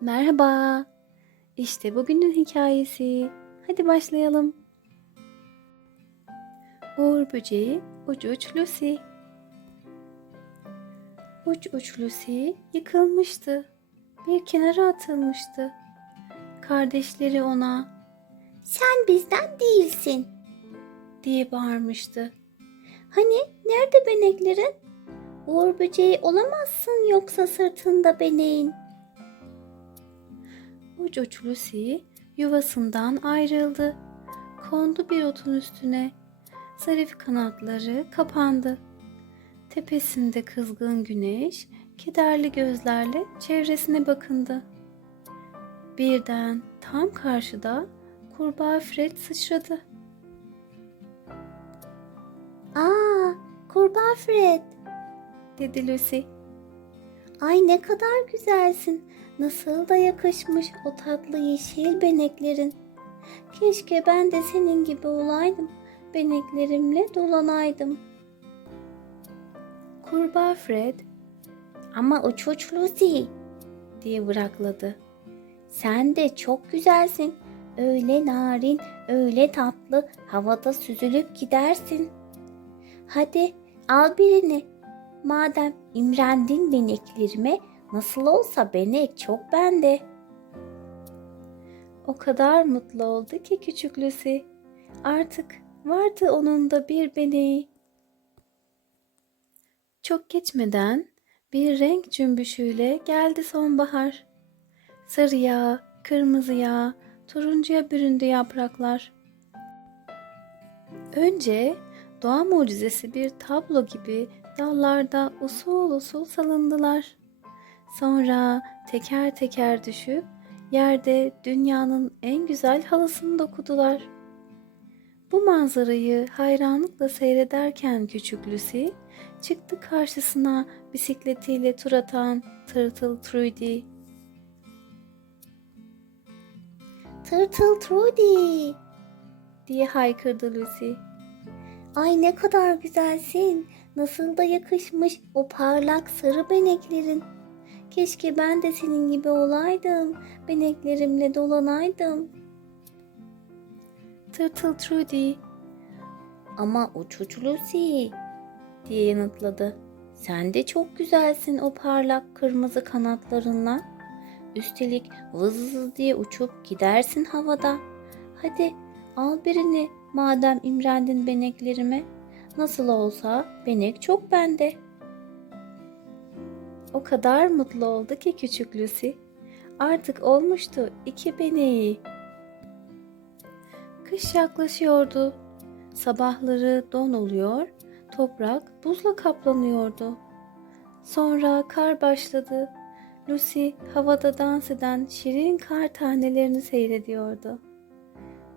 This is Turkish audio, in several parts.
Merhaba. İşte bugünün hikayesi. Hadi başlayalım. Uğur böceği uç uç Lucy. Uç uç Lucy yıkılmıştı. Bir kenara atılmıştı. Kardeşleri ona Sen bizden değilsin. diye bağırmıştı. Hani nerede beneklerin? Uğur böceği olamazsın yoksa sırtında beneğin. Uç Lucy yuvasından ayrıldı. Kondu bir otun üstüne. Zarif kanatları kapandı. Tepesinde kızgın güneş kederli gözlerle çevresine bakındı. Birden tam karşıda kurbağa Fred sıçradı. Aa, kurbağa Fred. Dedi Lucy. Ay ne kadar güzelsin. Nasıl da yakışmış o tatlı yeşil beneklerin. Keşke ben de senin gibi olaydım. Beneklerimle dolanaydım. Kurbağa Fred Ama uç uç Lucy. diye bırakladı. Sen de çok güzelsin. Öyle narin, öyle tatlı, havada süzülüp gidersin. Hadi al birini. Madem imrendin beneklerime, nasıl olsa benek çok bende. O kadar mutlu oldu ki küçük Lucy. Artık vardı onun da bir beneği. Çok geçmeden bir renk cümbüşüyle geldi sonbahar. Sarıya, kırmızıya, turuncuya büründü yapraklar. Önce doğa mucizesi bir tablo gibi dallarda usul usul salındılar. Sonra teker teker düşüp yerde dünyanın en güzel halısını dokudular. Bu manzarayı hayranlıkla seyrederken küçük Lucy çıktı karşısına bisikletiyle tur atan Tırtıl Trudy. Tırtıl Trudy. diye haykırdı Lucy. Ay ne kadar güzelsin. Nasıl da yakışmış o parlak sarı beneklerin. Keşke ben de senin gibi olaydım. Beneklerimle dolanaydım. Tırtıl Trudy Ama uç uç Lucy. diye yanıtladı. Sen de çok güzelsin o parlak kırmızı kanatlarınla. Üstelik vız vız diye uçup gidersin havada. Hadi al birini madem imrendin beneklerime. Nasıl olsa benek çok bende. O kadar mutlu oldu ki küçük Lucy. Artık olmuştu iki beneği. Kış yaklaşıyordu. Sabahları don oluyor, toprak buzla kaplanıyordu. Sonra kar başladı. Lucy havada dans eden şirin kar tanelerini seyrediyordu.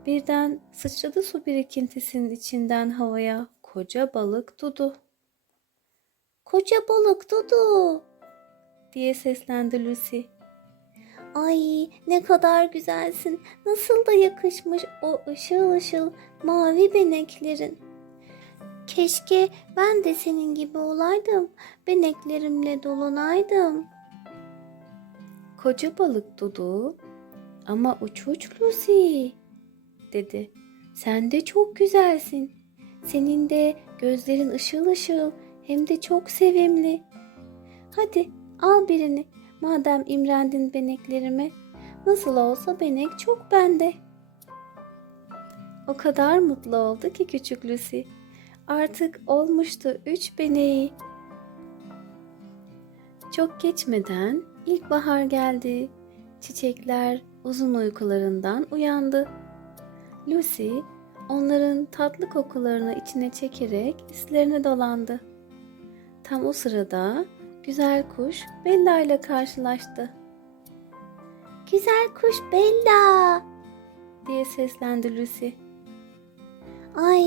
Birden sıçradı su birikintisinin içinden havaya koca balık Dudu Koca balık Dudu. Diye seslendi Lucy. Ay ne kadar güzelsin. Nasıl da yakışmış o ışıl ışıl mavi beneklerin. Keşke ben de senin gibi olaydım. Beneklerimle dolanaydım. Koca balık Dudu ama uç uç Lucy dedi. Sen de çok güzelsin. Senin de gözlerin ışıl ışıl hem de çok sevimli. Hadi al birini madem imrendin beneklerime. Nasıl olsa benek çok bende. O kadar mutlu oldu ki küçük Lucy. Artık olmuştu üç beneği. Çok geçmeden ilkbahar geldi. Çiçekler uzun uykularından uyandı. Lucy onların tatlı kokularını içine çekerek islerine dolandı. Tam o sırada güzel kuş Bella ile karşılaştı Güzel kuş Bella. diye seslendi Lucy. Ay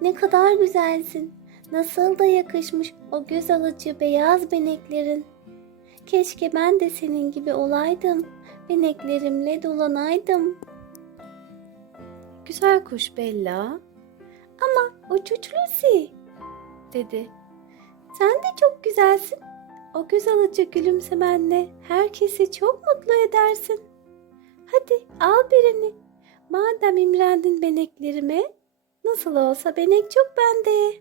ne kadar güzelsin. Nasıl da yakışmış o göz alıcı beyaz beneklerin. Keşke ben de senin gibi olaydım. Beneklerimle dolanaydım. Güzel kuş Bella ama uç Lucy dedi. Sen de çok güzelsin. O güzel acı gülümsemenle herkesi çok mutlu edersin. Hadi al birini. Madem imrendin beneklerime, nasıl olsa benek çok bende.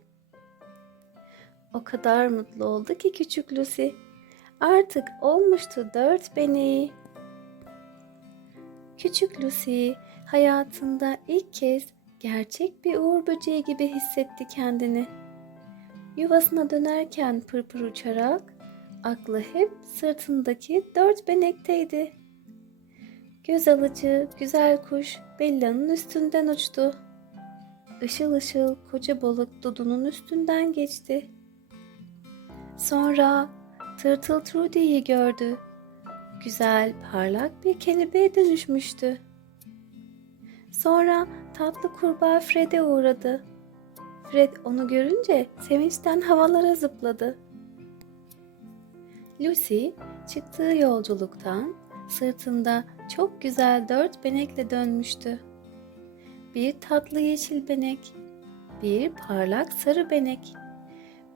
O kadar mutlu oldu ki küçük Lucy. Artık olmuştu dört beneği. Küçük Lucy hayatında ilk kez gerçek bir uğur böceği gibi hissetti kendini. Yuvasına dönerken pırpır uçarak aklı hep sırtındaki dört benekteydi. Göz alıcı güzel kuş Bella'nın üstünden uçtu. Işıl ışıl koca balık Dudu'nun üstünden geçti. Sonra Tırtıl Trudy'yi gördü. Güzel, parlak bir kelebeğe dönüşmüştü. Sonra tatlı kurbağa Fred'e uğradı. Fred onu görünce sevinçten havalara zıpladı. Lucy çıktığı yolculuktan sırtında çok güzel dört benekle dönmüştü. Bir tatlı yeşil benek, bir parlak sarı benek,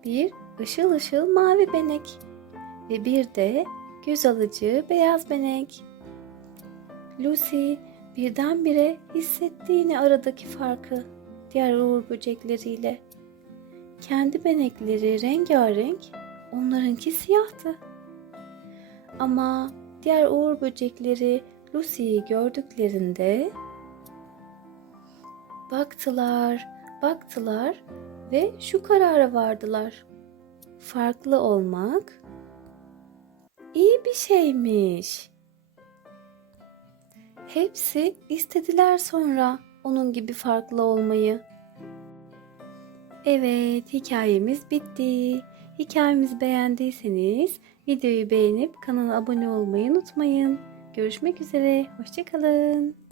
bir ışıl ışıl mavi benek ve bir de göz alıcı beyaz benek. Lucy birdenbire hissettiğini aradaki farkı diğer uğur böcekleriyle. Kendi benekleri rengarenk, onlarınki siyahtı. Ama diğer uğur böcekleri Lucy'yi gördüklerinde baktılar, baktılar ve şu karara vardılar. Farklı olmak iyi bir şeymiş. Hepsi istediler sonra onun gibi farklı olmayı. Evet, hikayemiz bitti. Hikayemizi beğendiyseniz videoyu beğenip kanala abone olmayı unutmayın. Görüşmek üzere, hoşçakalın.